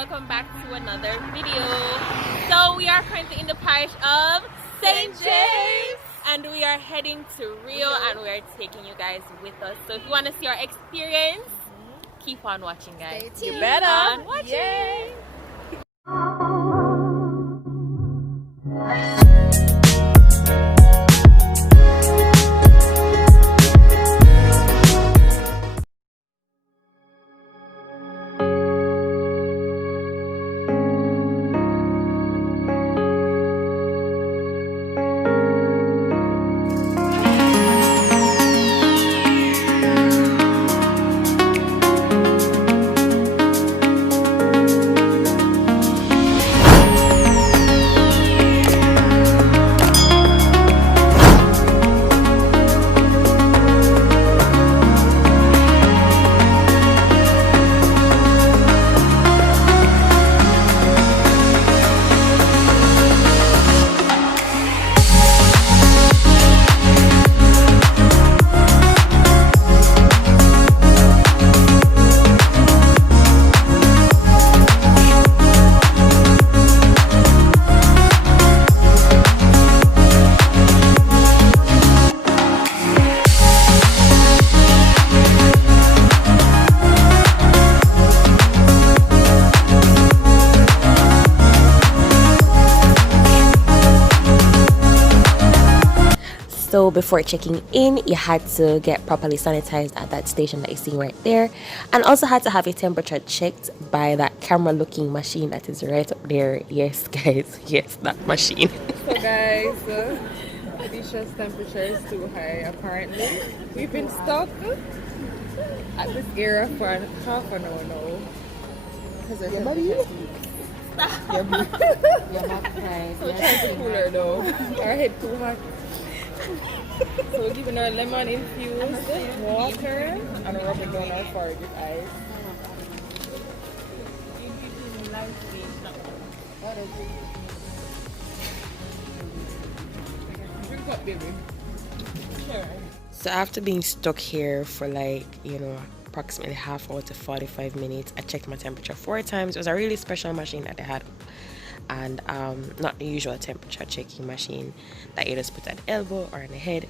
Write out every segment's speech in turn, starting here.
welcome back to another video. So we are currently in the parish of St. James and we are heading to Rio and we are taking you guys with us. So if you want to see our experience, keep on watching, guys. You better keep on watching. So before checking in, you had to get properly sanitized at that station that you see right there, and also had to have your temperature checked by that camera looking machine that is right up there. Yes guys, yes, that machine. So guys, Alicia's temperature is too high apparently. We've been stuck at this area for half an hour now. Because our temperature so trying to cool her though. Our head too hot. So we're giving her lemon infused water and rubbing down our forehead with ice. Drink up, baby. Sure. So after being stuck here for like, approximately half hour to 45 minutes, I checked my temperature 4 times. It was a really special machine that they had, and not the usual temperature checking machine that you just put at the elbow or in the head.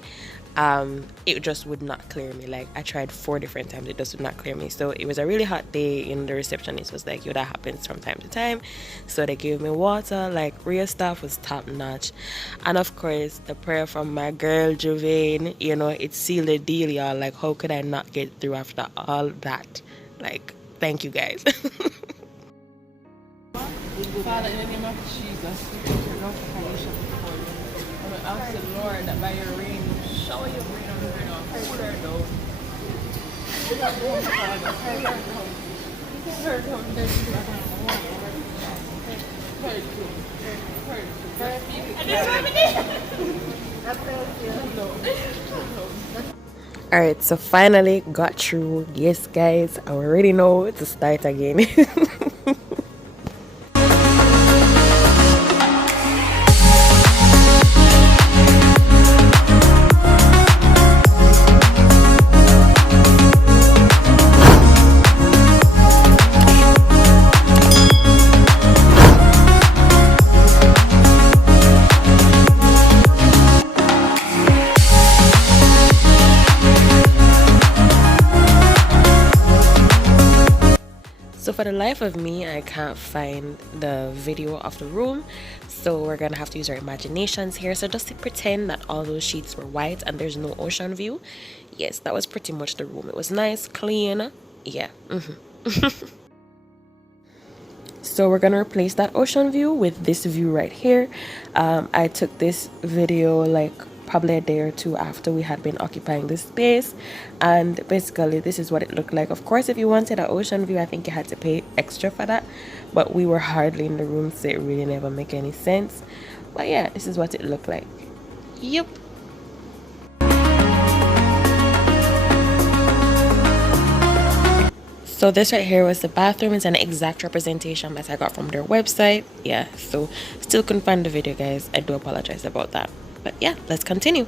It just would not clear me. Like, I tried 4 different times, it just would not clear me. So it was a really hot day, the receptionist was like, that happens from time to time. So they gave me water. Like, real stuff was top notch, and of course the prayer from my girl Jovane, it sealed the deal, y'all. Like, how could I not get through after all that? Like, thank you guys. Father, in the name of Jesus, we thank you now for Alicia before you. And we ask the Lord that by your rain, shower your rain on her now, cool her down. Cool her down, Father, cool her down. Cool her down, then you are going to walk over her. Alright, so finally got through. Yes guys, I already know to start again. So for the life of me, I can't find the video of the room, so we're gonna have to use our imaginations here. So just to pretend that all those sheets were white and there's no ocean view. Yes, that was pretty much the room. It was nice, clean, yeah. So we're gonna replace that ocean view with this view right here. I took this video like probably a day or 2 after we had been occupying this space, and basically this is what it looked like. Of course, if you wanted an ocean view, I think you had to pay extra for that, but we were hardly in the room, so it really never make any sense. But yeah, this is what it looked like. Yep. So this right here was the bathroom. It's an exact representation that I got from their website. Yeah, so still couldn't find the video, guys. I do apologize about that. But yeah, let's continue.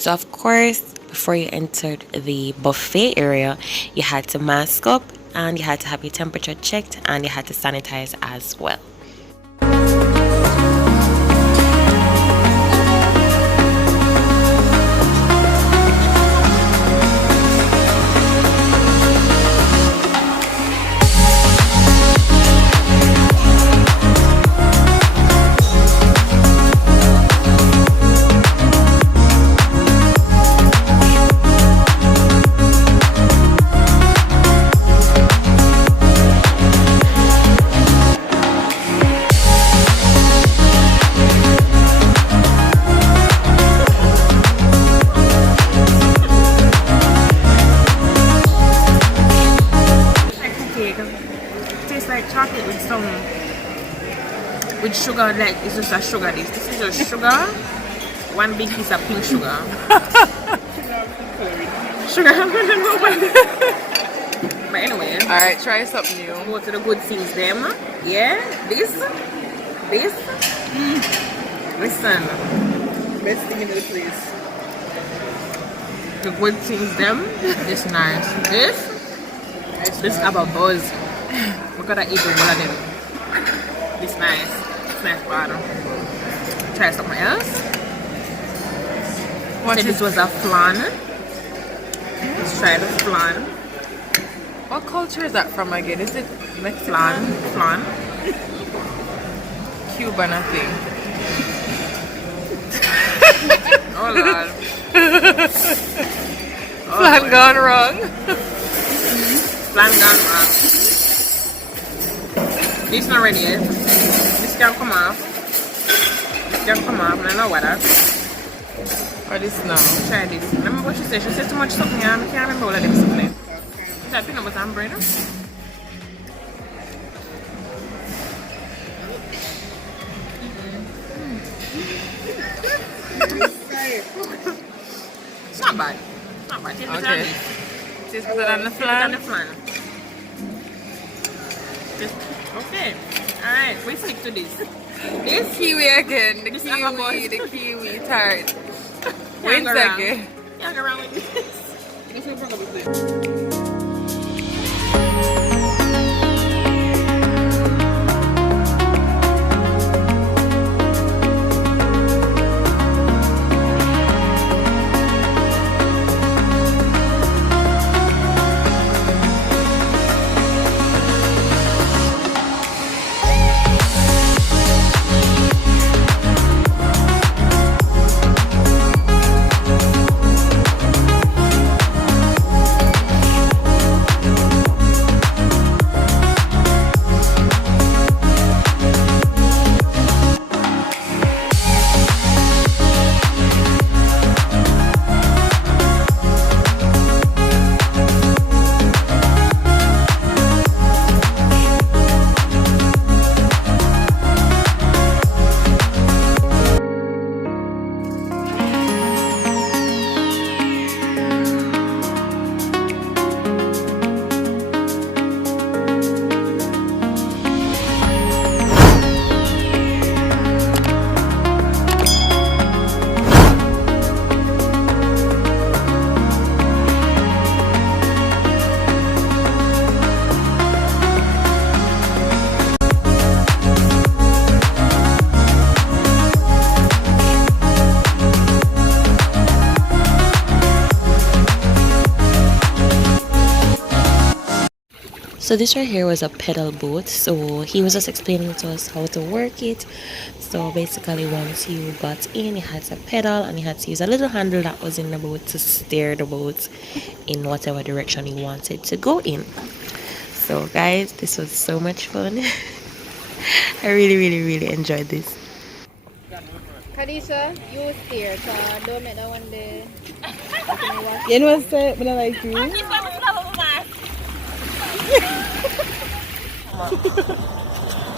So of course, before you entered the buffet area, you had to mask up and you had to have your temperature checked and you had to sanitize as well. Chocolate with some with sugar, like it's just a sugar. This is just sugar, one big piece of pink sugar. Sugar. But anyway, all right, try something new. Go to the good things, them. Yeah, this. Listen, best thing in the place. The good things, them. This nice. This have a buzz. We gotta eat the one of them. It's nice. It's nice bottom. Try something else. Say this was a flan. Let's try the flan. What culture is that from again? Is it Mexican? Flan. Cuban, I think. Oh Lord. Flan gone wrong. Flan gone wrong. This not ready yet. This can come off. This can come off. I know what that. What is now? Try this. Remember what she said? She said too much something. I can't remember all of them something. Try peanut butter and bread. It's not bad. It's not bad. Taste better than Okay. this. Tastes better than the Taste better than flan. the flan. Okay. Alright, we stick to this. This Kiwi again. The This kiwi, the kiwi tart. Wait a Can't go wrong. second. Can't go wrong with this. This will bring up a bit. So this right here was a pedal boat, so he was just explaining to us how to work it. So basically once you got in, you had to pedal and you had to use a little handle that was in the boat to steer the boat in whatever direction you wanted to go in. So guys, this was so much fun. I really enjoyed this. Khadija, you steer, so don't make that one day. You know what's that? But I like you.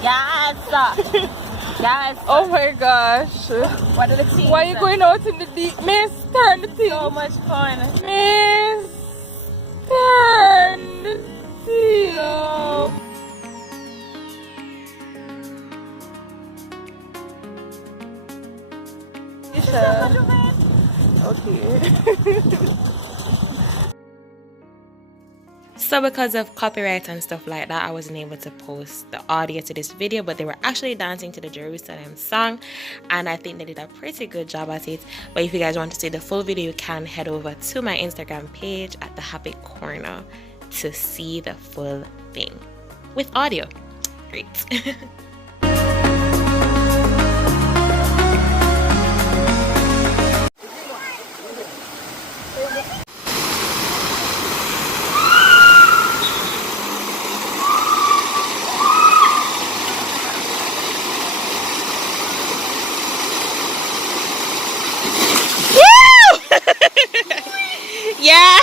Yes. Yes. Oh my gosh. What are the things? Why are you going out in the deep? Miss, turn the thing. So much fun. Miss, turn the thing. Okay. So because of copyright and stuff like that, I wasn't able to post the audio to this video, but they were actually dancing to the Jerusalem song, and I think they did a pretty good job at it. But if you guys want to see the full video, you can head over to my Instagram page at the Happy Corner to see the full thing with audio. Great. Yeah.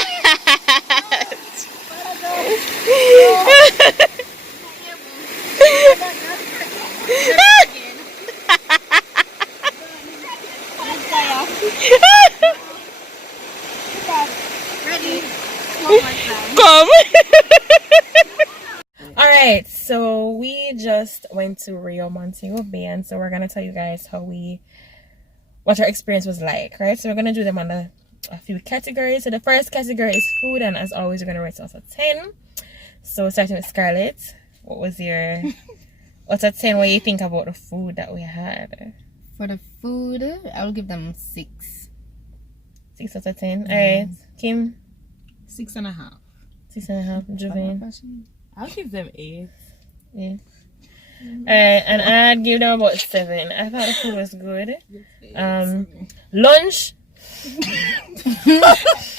Ready? Come. All right, so we just went to Riu Montego Bay, and so we're gonna tell you guys what our experience was like, right? So we're gonna do them on a few categories. So the first category is food, and as always, we're gonna rate off a 10. So starting with Scarlett, what was your what's a 10? What do you think about the food that we had? For the food, I will give them 6. 6 out of 10. All right, Kim. 6.5. 6.5. Javine. I'll give them 8. Yeah. Alright, and I'd give them about 7. I thought the food was good. Lunch.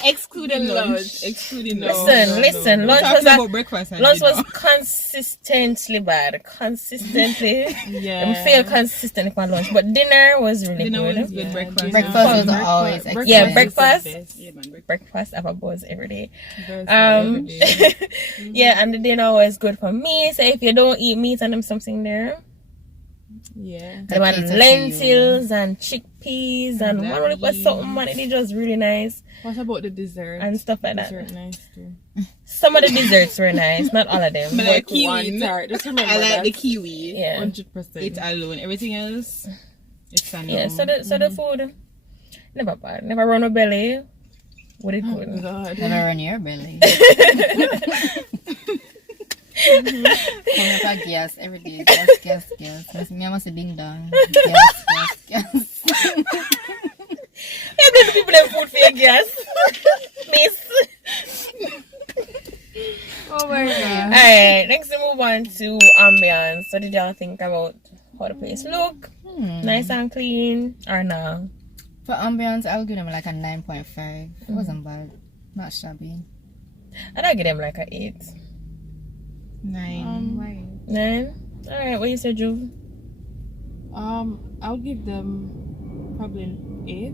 Excluding lunch. Listen. Lunch was consistently bad. Consistently. Yeah. I fail consistently for lunch. But dinner was really good. Was good. Breakfast. Breakfast was always excellent. Yeah, breakfast. Yeah, man, Breakfast have a buzz every day. every day. Yeah, and the dinner was good for me. So if you don't eat meat and them something there. Yeah. There were lentils and chickpeas and one really was something, man. It was really nice. What about the dessert? And stuff like that. Dessert nice too. Some of the desserts were nice, not all of them. But like kiwi tart. Just remember I like that. the kiwi. Yeah. 100%. It alone. Everything else, it's a no. Yeah, so the food, never bad. Never run a belly. What it good. God. Never run your belly. Coming up at gas every day. Gas. Me, I must have ding dong. Gas. Yeah, the people that food for your gas. Miss. Oh my God. Alright, next we move on to ambience. So did y'all think about how the place look? Nice and clean or no? For ambience, I'll give them like a 9.5. It wasn't bad. Not shabby. I'd give them like a 8. 9. 9? Alright, what you said, Juve? I'll give them probably 8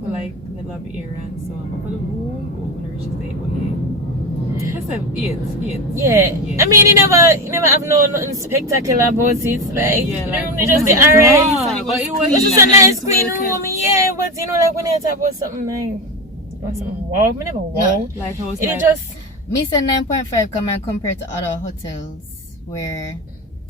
for like the lobby area and so on. For the room, when it reaches the 8, but yeah. Let's have 8. Yeah. I mean, you never have nothing spectacular about it. Like, Yeah, the like, room, they just the alright. but it was It's just a nice clean clean room, yeah. But you know, like when you talk about something like, wow, me never wow. like I was It like, just. Me say 9.5 come and compare to other hotels where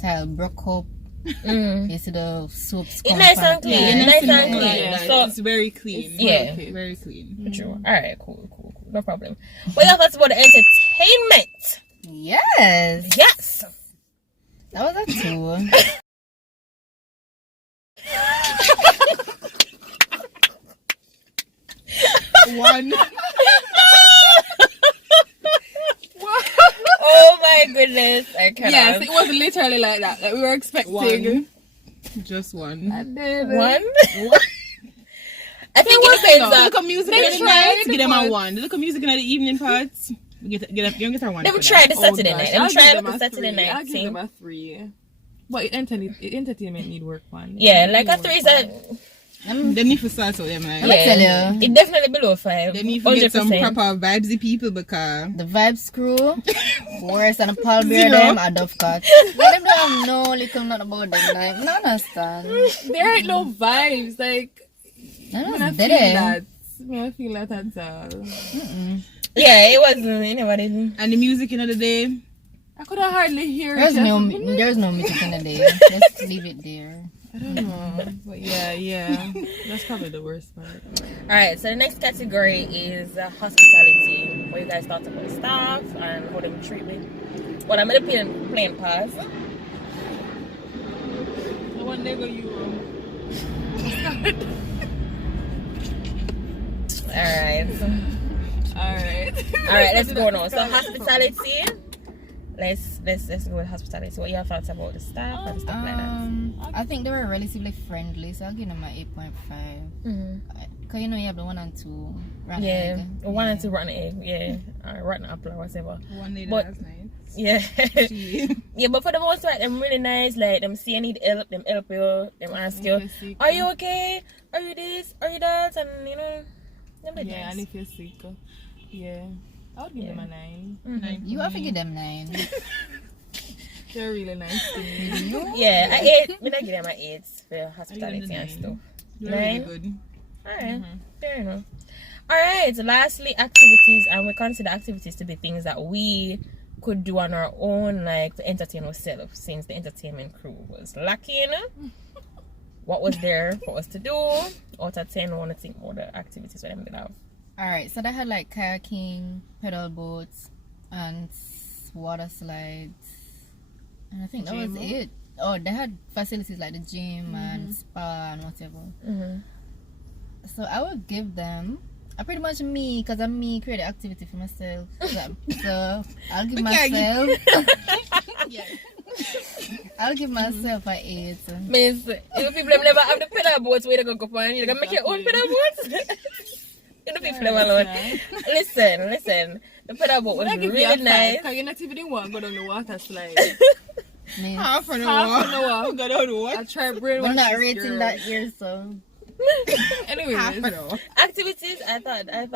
tile broke up. You see the soaps. It's nice and clean. Yeah, Nice and like clean. that. So, It's very clean. yeah. okay. Very clean. true. Alright, cool. No problem. What y'all thoughts about the entertainment? Yes. Yes. That was a 2. One. Oh my goodness. I cannot. Yes, it was literally like that. Like we were expecting. One. Just one. I did. One? I think it depends on. Look at music in the night. Give them a 1. Look at music in the evening parts. You get a 1. They would try the Saturday night. They I'll would try give the them a Saturday 3. night I'll give thing. them a 3. But entertainment need work on. Yeah, like a 3 is a. They need to start with them. Like, Let me tell you. It definitely below 5. they need to get some 100%. proper vibesy people because The Vibes crew, worse than a Paul Bear 0. them and Dovecot. But them don't have no little nothing about them. Like, no understand. There ain't no vibes. Like, I I don't feel did it. that. I feel that that's all. Yeah, it wasn't. You know what it is. and the music in the day. I could hardly hear There's it. no music in the day. Just leave it there. I don't know. But yeah. That's probably the worst part. Alright, so the next category is hospitality. What you guys thought about the staff and how they treat me. Well, I'm gonna plain pass. The one they go you Alright, let's go now. So hospitality. Let's go with hospitality. What your thoughts about the staff and stuff like that? I think they were relatively friendly, so I'll give them an 8.5. Cause you know you have the 1 and 2 rotten egg. 1 and 2 rotten egg, rotten apple or whatever. one day But- last night. Yeah. Yeah, but for the most part, them really nice. Like them see you need help, them help you, them ask you, are you okay? Are you this? Are you that? And you know, them be Yeah, nice. and if you're sick, yeah, I would give them a 9. You have to give them 9. They're really nice to me. Yeah, I 8. Me not give them an 8 for hospitality them and 9. stuff. They're really 9? good. Alright, fair enough. Alright, lastly, activities, and we consider activities to be things that we could do on our own, like to entertain ourselves, since the entertainment crew was lacking. What was there for us to do? Out of 10, I want to think more the activities for them did have. Alright, so they had like kayaking, pedal boats, and water slides. And I think that was it. Oh, they had facilities like the gym and spa and whatever. So I would give them, pretty much me, because I'm me, create an activity for myself. So I'll give myself, I'll give myself an 8. Means if people have never have the pedal boats where they go on, you're gonna make your own pedal boats. You know people have alone. Listen. The pedal boat was really nice. Because you're not even the one go down the water slide. Half an Half hour. an hour. Go down the water. I try brainwash I'm not this rating girl. that year, so. Anyways, Half an hour. Activities, I thought I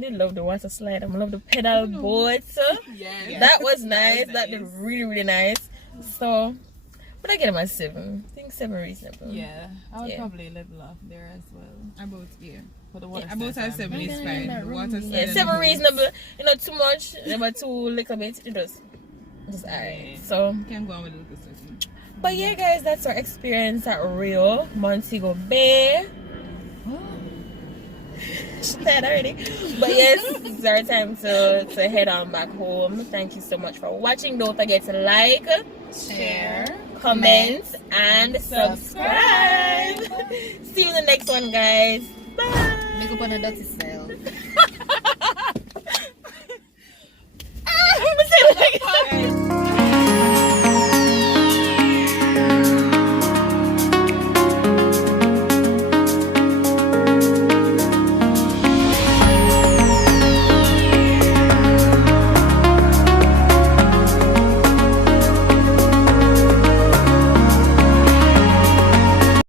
didn't love the water slide. I love the pedal boats. yeah. That was nice. That was really, really nice. So, but I get him a 7. I think 7 reasonable. Yeah, I would Yeah. probably level off there as well. About, yeah. For the water About slides, 7 is Okay, fine. that The room. water slide Yeah, and 7 the boat. reasonable. You know, too much, but too little bit. It just alright. So, Can go on with a little session. but yeah, guys, that's our experience at Riu Montego Bay. She's tired already. But yes, it's our time to head on back home. Thank you so much for watching. Don't forget to like, Share. comment, and subscribe. See you in the next one, guys. Bye. Make up on a dirty cell.